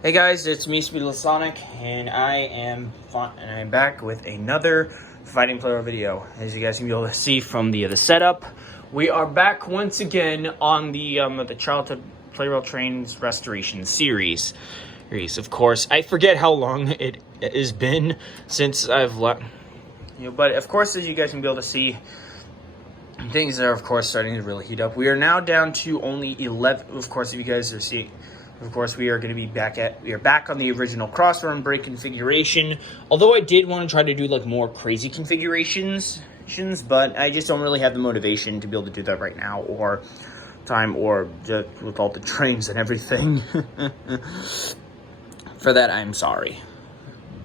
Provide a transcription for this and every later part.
Hey guys, it's me, Speedless Sonic, and I'm back with another Fighting Plarail video. As you guys can be able to see from the setup, we are back once again on the Childhood Plarail Trains Restoration series. Of course, I forget how long it has been since I've left. But of course, as you guys can be able to see, things are of course starting to really heat up. We are now down to only 11. Of course, if you guys are seeing. Of course, we are going to be back on the original crossrun break configuration. Although I did want to try to do like more crazy configurations, but I just don't really have the motivation to be able to do that right now, or time, or just with all the trains and everything. For that, I'm sorry.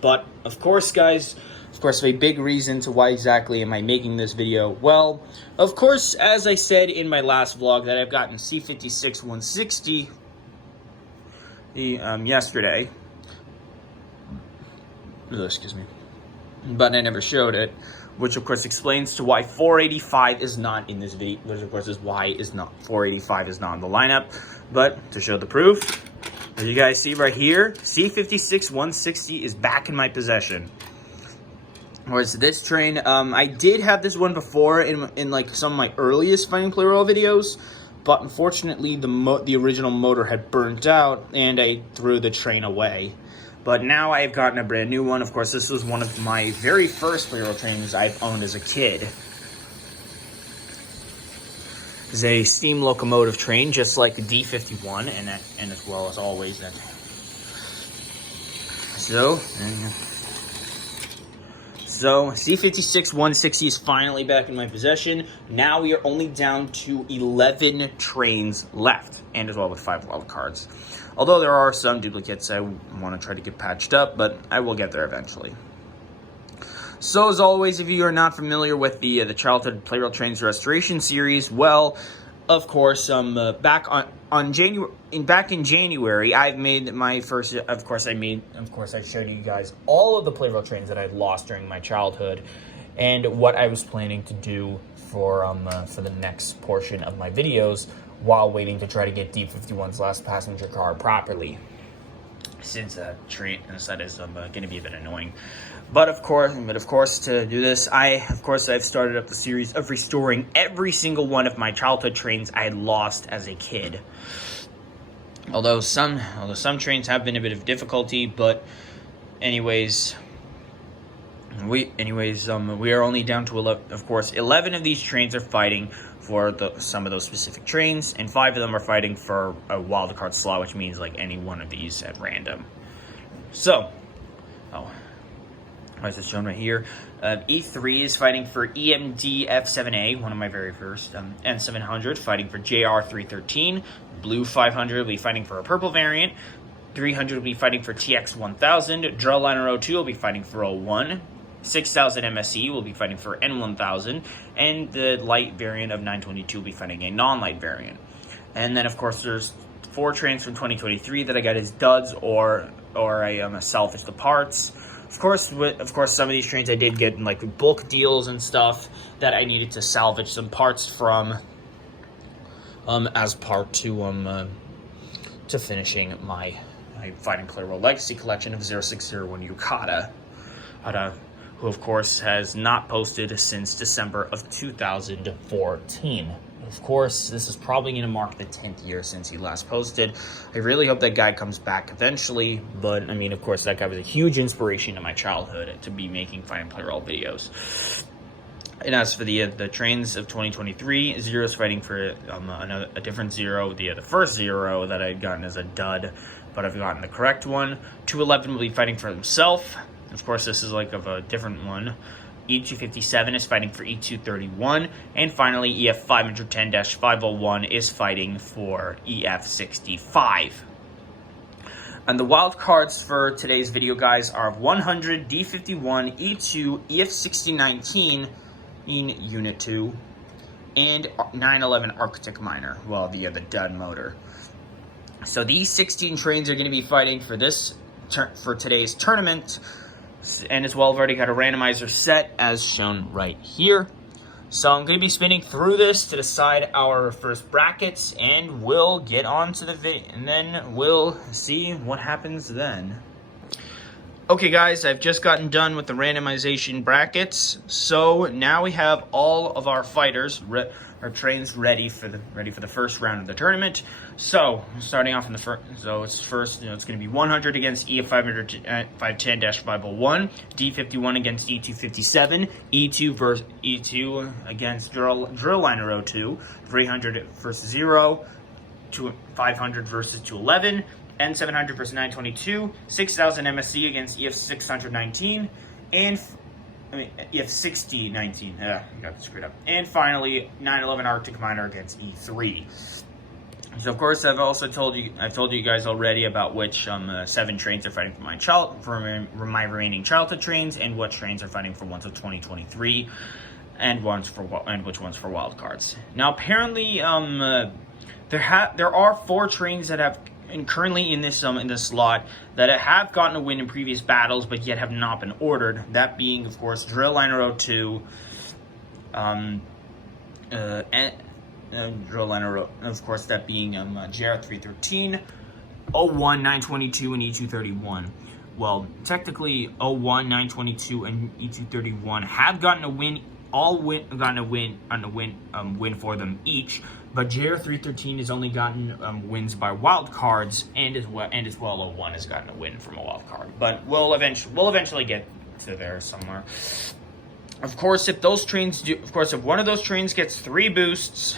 But of course, guys, a big reason to why exactly am I making this video. Well, of course, as I said in my last vlog, that I've gotten C56 160. Yesterday. Excuse me. But I never showed it, which of course explains to why 485 is not in this video, which of course is why 485 is not in the lineup. But to show the proof, as you guys see right here, C56 160 is back in my possession. Whereas this train, I did have this one before in like some of my earliest Fighting Plarail videos. But unfortunately, the original motor had burnt out, and I threw the train away. But now I've gotten a brand new one. Of course, this was one of my very first Plarail trains I've owned as a kid. It's a steam locomotive train, just like the D51, and as well as always that. So, C56 160 is finally back in my possession. Now we are only down to 11 trains left, and as well with 5 wild cards. Although there are some duplicates I want to try to get patched up, but I will get there eventually. So, as always, if you are not familiar with the Childhood Plarail Trains Restoration series, well, of course, back in January, I've made my first. Of course, I showed you guys all of the Plarail trains that I lost during my childhood, and what I was planning to do for the next portion of my videos, while waiting to try to get D51's last passenger car properly. Since train set is going to be a bit annoying. But of course, to do this, I've started up the series of restoring every single one of my childhood trains I had lost as a kid. Although some trains have been a bit of difficulty, but anyways, we are only down to 11. Of course, 11 of these trains are fighting for some of those specific trains, and 5 of them are fighting for a wild card slot, which means like any one of these at random. So, as it's shown right here, E3 is fighting for EMD F7A, one of my very first, N700 fighting for JR313, Blue 500 will be fighting for a purple variant, 300 will be fighting for TX1000, Drawliner 02 will be fighting for 01, 6000 MSE will be fighting for N1000, and the light variant of 922 will be fighting a non-light variant. And then, of course, there's 4 trains from 2023 that I got as duds, or I salvaged the parts. Of course, some of these trains I did get in like bulk deals and stuff that I needed to salvage some parts from, as part to finishing my Fighting Plarail Legacy collection of 0601 Yukata, who of course has not posted since December of 2014. Of course, this is probably going to mark the 10th year since he last posted. I really hope that guy comes back eventually, but I mean, of course, that guy was a huge inspiration in my childhood to be making Fighting Plarail videos. And as for the trains of 2023, Zero is fighting for a different Zero, the first Zero that I'd gotten as a dud, but I've gotten the correct one. 211 will be fighting for himself. Of course, this is like of a different one. E257 is fighting for E231, and finally EF510-501 is fighting for EF65. And the wild cards for today's video, guys, are 100, D51, E2, EF6019 in Unit 2, and 911 Arctic Miner, well, the dud motor. So these 16 trains are going to be fighting for today's tournament. And as well, I've already got a randomizer set as shown right here. So I'm going to be spinning through this to decide our first brackets, and we'll get on to the video, and then we'll see what happens then. Okay guys, I've just gotten done with the randomization brackets, so now we have all of our fighters, our trains ready for the first round of the tournament. So starting off in the first, it's going to be 100 against EF510-501, D51 against E257, E2 versus E2 against Drill Liner 02, 300 versus 0, 500 versus 211. N700 versus 922, 6000 MSC against EF619, and EF6019. I got this screwed up. And finally, 911 Arctic Miner against E3. So of course, I've told you guys already about which 7 trains are fighting for my remaining childhood trains, and what trains are fighting for ones of 2023, and which ones for wild cards. Now apparently, there are 4 trains that have. And currently in this slot that have gotten a win in previous battles, but yet have not been ordered. That being, of course, Drill Liner 02, and Drill Liner, of course, that being JR313, 01, 922, and E231. Well, technically, 01, 922, and E231 have gotten a win. Gotten a win for them each, but JR313 has only gotten wins by wild cards, and as well 01 has gotten a win from a wild card. But we'll eventually get to there somewhere. Of course, if one of those trains gets 3 boosts,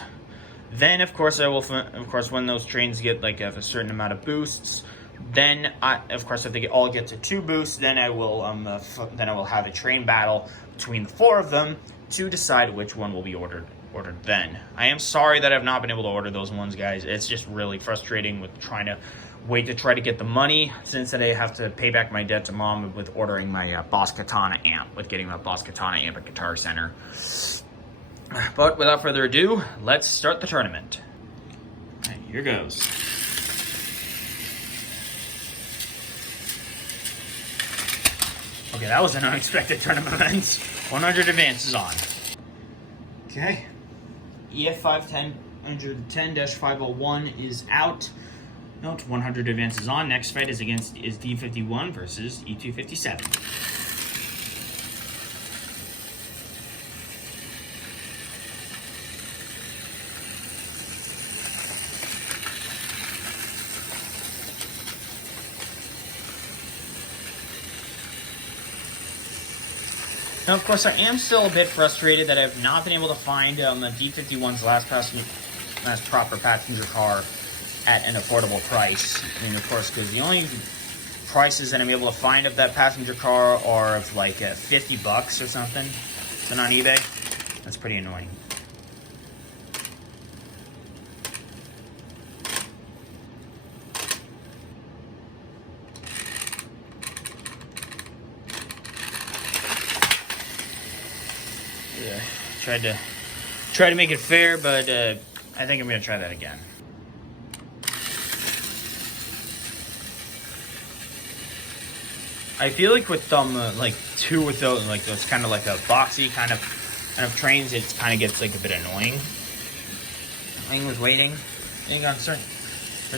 then of course when those trains get like a certain amount of boosts, then if they all get to 2 boosts, then I will have a train battle between the 4 of them to decide which one will be ordered then. I am sorry that I've not been able to order those ones, guys. It's just really frustrating with trying to wait to try to get the money, since I have to pay back my debt to Mom with ordering my Boss Katana amp, with getting my Boss Katana amp at Guitar Center. But without further ado, let's start the tournament. Okay, here goes. Okay, that was an unexpected tournament event. 100 advances on. Okay. EF510-501 is out. Note 100 advances on. Next fight is D51 versus E257. Now, of course, I am still a bit frustrated that I've not been able to find D51's last proper passenger car at an affordable price. I mean, of course, because the only prices that I'm able to find of that passenger car are of like $50 or something. So on eBay, that's pretty annoying. Yeah, tried to make it fair, but I think I'm gonna try that again. I feel like with like 2 with those, like those kind of like a boxy kind of trains, it kind of gets like a bit annoying. Playing with waiting, on certain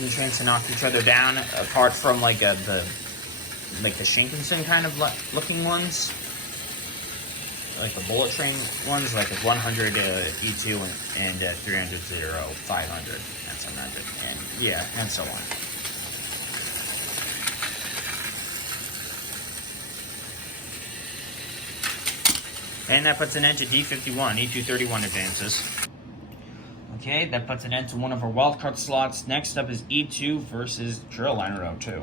trains to knock each other down, apart from like the Shinkansen kind of looking ones. Like the bullet train ones, like a 100 E2 and 300 0, 500 and 700, and yeah, and so on. And that puts an end to D51, E231 advances. Okay, that puts an end to one of our wildcard slots. Next up is E2 versus Drill Liner 02.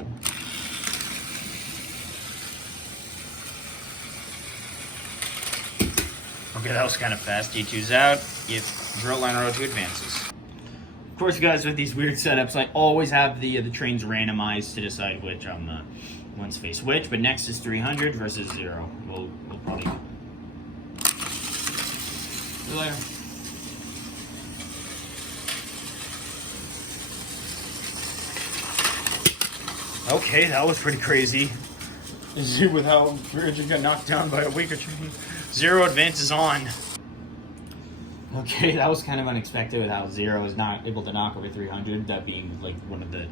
Okay, that was kind of fast. E2's out. If Drill Liner 02 advances. Of course, guys, with these weird setups, I always have the trains randomized to decide which ones face which. But next is 300 versus 0. We'll probably. See you later. Okay, that was pretty crazy. With how Virgin got knocked down by a weaker train. 0 advances on. Okay, that was kind of unexpected with how Zero is not able to knock over 300, that being like one of the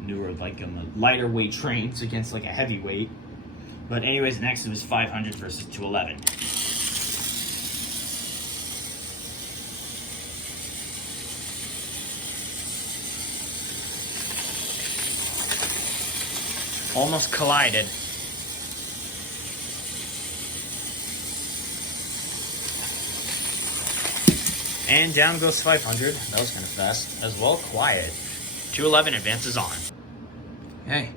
newer, like lighter weight trains against like a heavyweight. But anyways, next it was 500 versus 211. Almost collided. And down goes 500. That was kind of fast. As well, quiet. 211 advances on. Okay,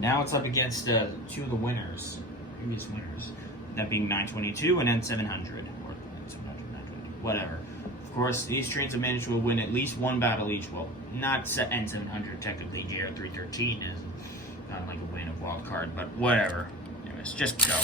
now it's up against two of the winners, previous winners. That being 922 and N700, or 700, whatever. Of course, these trains have managed to win at least one battle each. Well, not N700, technically JR313 is kind of like a win of wild card, but whatever. Anyways, just go.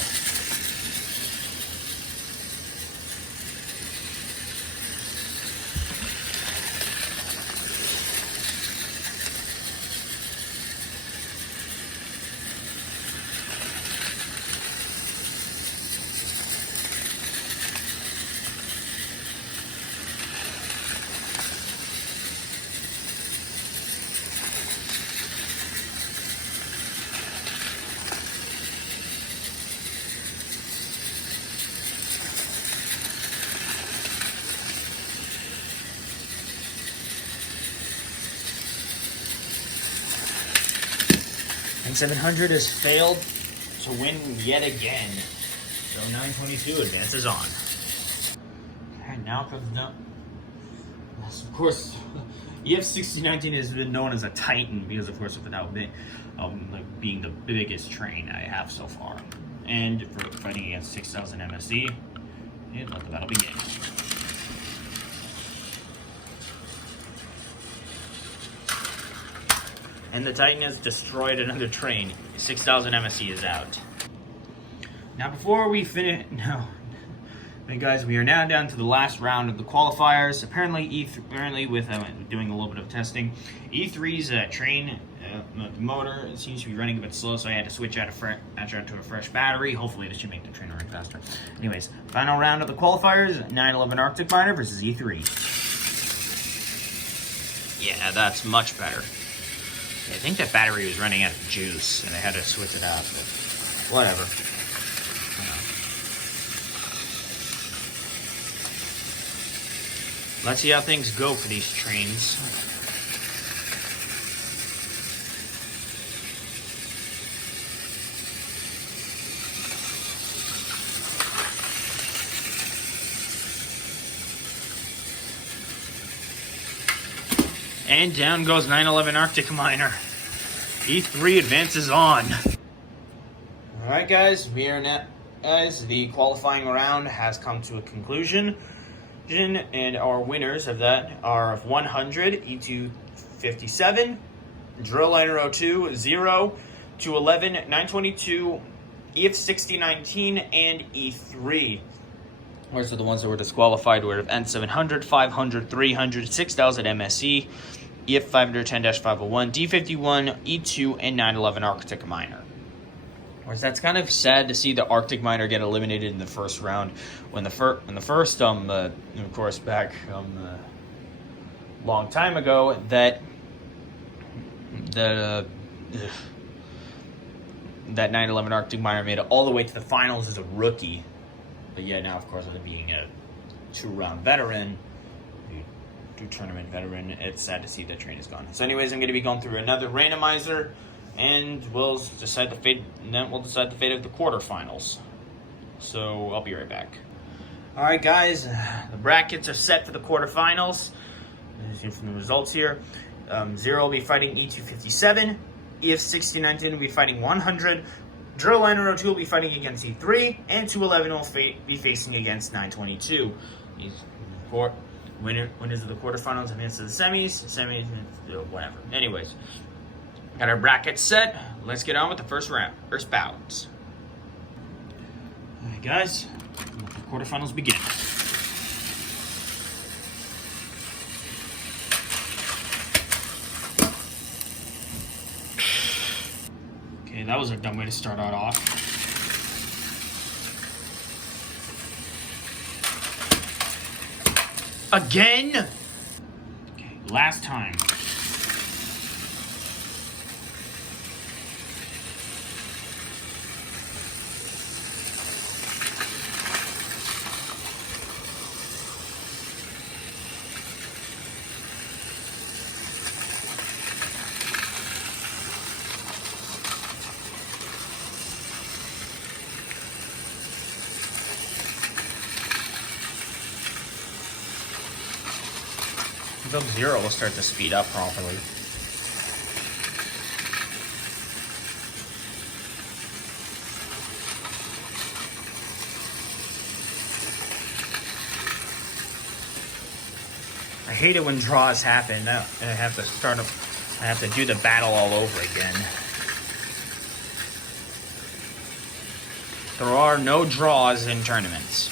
And 700 has failed to win yet again. So 922 advances on. And now comes down. Yes, of course, EF6019 has been known as a titan because, of course, without like being the biggest train I have so far. And for fighting against 6000 MSE, and let the battle begin. And the Titan has destroyed another train. 6000 MSE is out. Now before we finish, guys, we are now down to the last round of the qualifiers. Apparently with doing a little bit of testing, E3's train, the motor seems to be running a bit slow, so I had to switch out to a fresh battery. Hopefully this should make the train run faster. Anyways, final round of the qualifiers, 911 Arctic Miner versus E3. Yeah, that's much better. I think that battery was running out of juice, and I had to switch it out, but whatever. Let's see how things go for these trains. And down goes 911 Arctic Miner. E3 advances on. Alright guys, we are now, the qualifying round has come to a conclusion. And our winners of that are 100, E257, Drilliner 02, 0, 211, 922, EF6019, and E3. Those are the ones that were disqualified were N700, 500, 300, 6000 MSE, EF510-501, D51, E2, and 911 Arctic Miner. Whereas that's kind of sad to see the Arctic Miner get eliminated in the first round. When the first, of course, back long time ago, that 911 Arctic Miner made it all the way to the finals as a rookie. But yeah, now of course, with it being a 2-round veteran, 2-tournament veteran, it's sad to see that train is gone. So anyways, I'm going to be going through another randomizer, and we'll decide the fate. And then we'll decide the fate of the quarterfinals. So I'll be right back. All right, guys, the brackets are set for the quarterfinals. As you see from the results here, 0 will be fighting E257, EF6019 will be fighting 100. Drilliner 02 will be fighting against E3, and 211 will be facing against 922. These winners of the quarterfinals advance to the semis, whatever. Anyways, got our brackets set. Let's get on with the first bout. All right, guys, let the quarterfinals begin. Okay, that was a dumb way to start out off. Again? Okay, last time. Build 0 will start to speed up properly. I hate it when draws happen. I have to start up. I have to do the battle all over again. There are no draws in tournaments.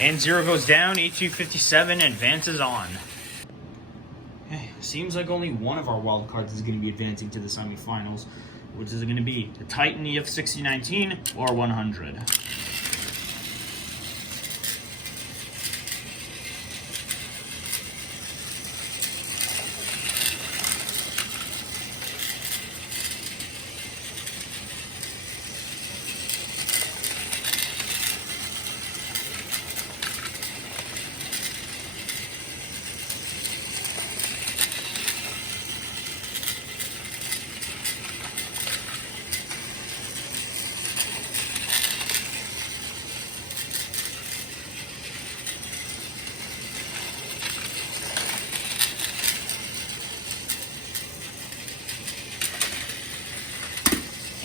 And 0 goes down, E257 advances on. Okay, seems like only one of our wild cards is going to be advancing to the semifinals, which is going to be the Titan EF6019 or 100.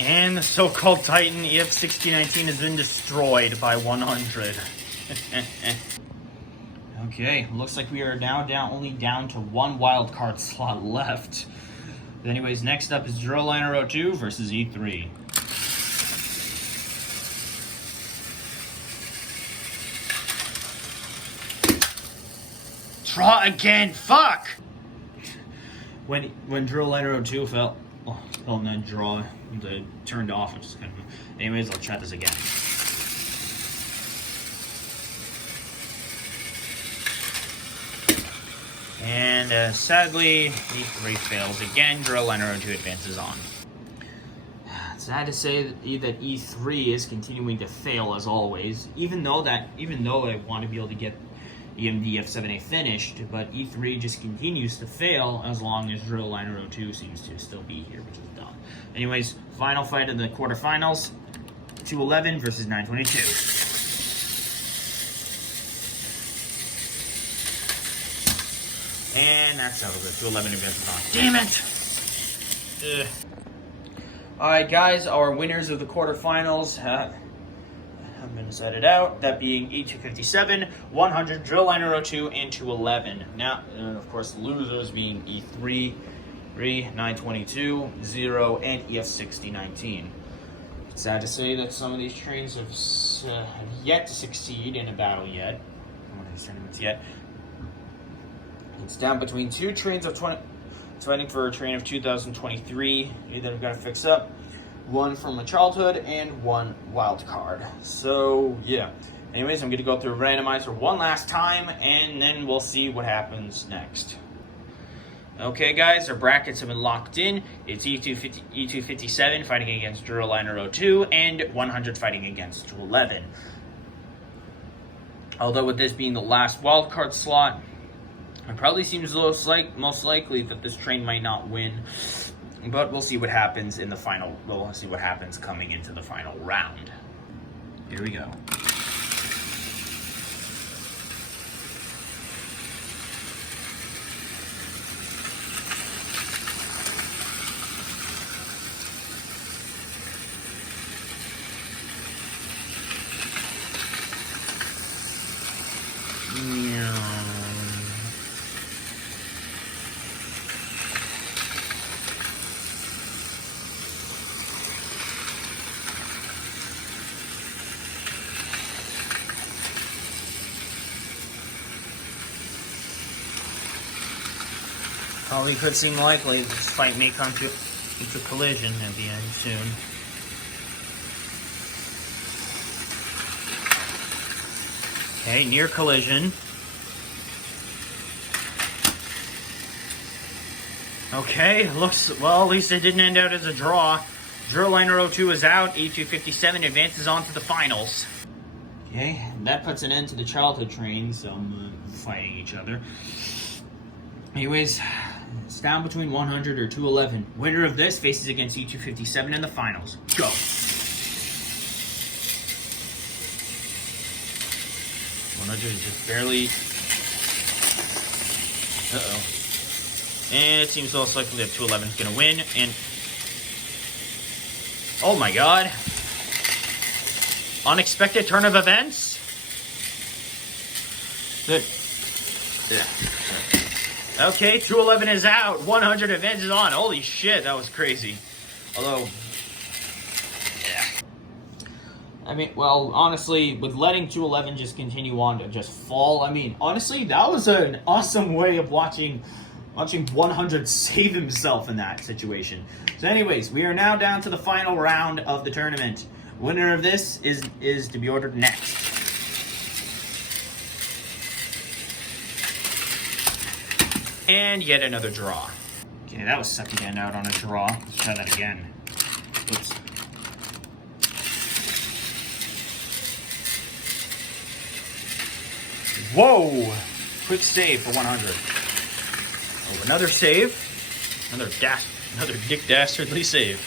And the so-called Titan EF6019 has been destroyed by 100. Okay, looks like we are now only down to one wild card slot left. Anyways, next up is Drilliner 02 versus E3. Draw again, fuck! When Drilliner 02 fell in that draw, it turned off. Just kind of, anyways, I'll try this again. And sadly, E3 fails again. Drilliner 02 advances on. Sad to say that E3 is continuing to fail as always. Even though I want to be able to get EMD F7A finished, but E3 just continues to fail as long as Drilliner 02 seems to still be here, which is dumb. Anyways, final fight of the quarterfinals, 211 versus 922. And that settles it. 211 advances on. Damn it! Alright guys, our winners of the quarterfinals I'm going to set it out, that being E257, 100, Drilliner 02, and 211. Now, and of course, losers being E3, 922, 0, and EF6019. It's sad to say that some of these trains have yet to succeed in a battle yet. One of these tournaments yet. It's down between two trains of 20, fighting for a train of 2023 that we've got to fix up. One from a childhood and one wild card. So yeah. Anyways, I'm gonna go through a randomizer one last time and then we'll see what happens next. Okay guys, our brackets have been locked in. It's E257 fighting against Drilliner 02 and 100 fighting against 211. Although with this being the last wild card slot, it probably seems most likely that this train might not win. But we'll see what happens in the final. We'll see what happens coming into the final round. Here we go. Probably could seem likely this fight may come to collision at the end soon. Okay, near collision. Okay, looks, well, at least it didn't end out as a draw. Drilliner 02 is out. E257 advances on to the finals. Okay, that puts an end to the childhood trains fighting each other. Anyways, it's down between 100 or 211. Winner of this faces against E257 in the finals. Go! Is just barely. And it seems most likely that 211 is going to win. And oh my god! Unexpected turn of events. Okay, 211 is out. 100 advances on. Holy shit, that was crazy. Although. I mean, well, honestly, with letting 211 just continue on to just fall, I mean, honestly, that was an awesome way of watching 100 save himself in that situation. So anyways, we are now down to the final round of the tournament. Winner of this is to be ordered next. And yet another draw. Okay, that was second hand out on a draw. Let's try that again. Oops. Whoa! Quick save for 100. Oh, another save. Another dick dastardly save.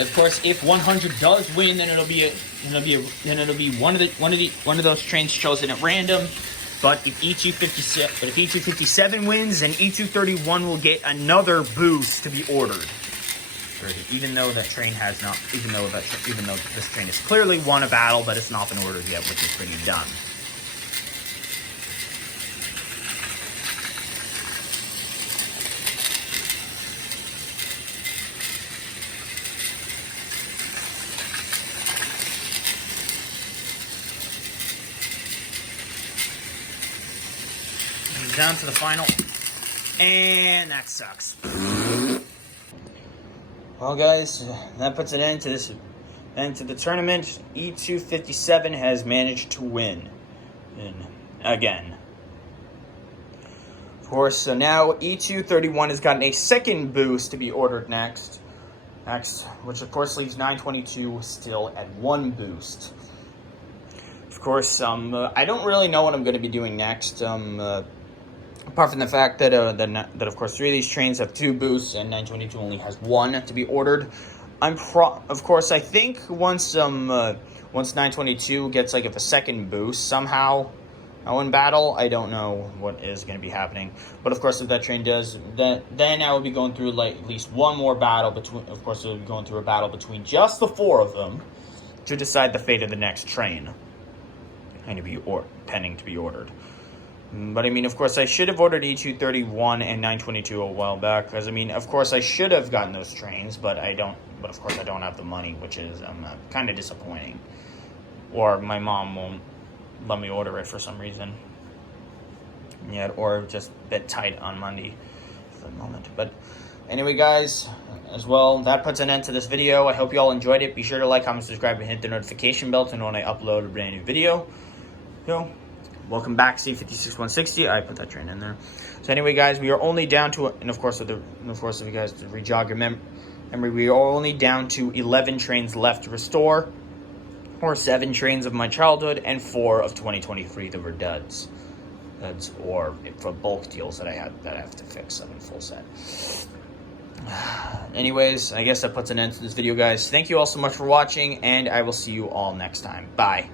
Of course, if 100 does win, then it'll be one of those trains chosen at random. But if E257 wins, then E231 will get another boost to be ordered. Even though that train has not, even though this train has clearly won a battle, but it's not been ordered yet, which is pretty dumb. Down to the final, and that sucks. Well, guys, that puts an end to the tournament. E257 has managed to win, again. Of course, so now E231 has gotten a second boost to be ordered next, which of course leaves 922 still at one boost. Of course, I don't really know what I'm going to be doing next. Apart from the fact that of course 3 of these trains have 2 boosts and 922 only has 1 to be ordered. Of course I think once 922 gets like a second boost somehow in battle, I don't know what is going to be happening. But of course if that train does, then I will be going through like at least one more battle between. Of course we'll be going through a battle between just the 4 of them to decide the fate of the next train, and pending to be ordered. But I mean, of course, I should have ordered E231 and 922 a while back, because I mean, of course, I should have gotten those trains, but I don't. But of course, I don't have the money, which is kind of disappointing. Or my mom won't let me order it for some reason yet, or just a bit tight on Monday for the moment. But anyway, guys, as well, that puts an end to this video. I hope you all enjoyed it. Be sure to like, comment, subscribe, and hit the notification bell to know when I upload a brand new video. Welcome back, C56 I put that train in there. So anyway, guys, we are only down to, and of course, if you guys to re-jog your memory, we are only down to 11 trains left to restore, or 7 trains of my childhood, and 4 of 2023 that were duds, or for bulk deals that I have to fix up in full set. Anyways, I guess that puts an end to this video, guys. Thank you all so much for watching, and I will see you all next time. Bye.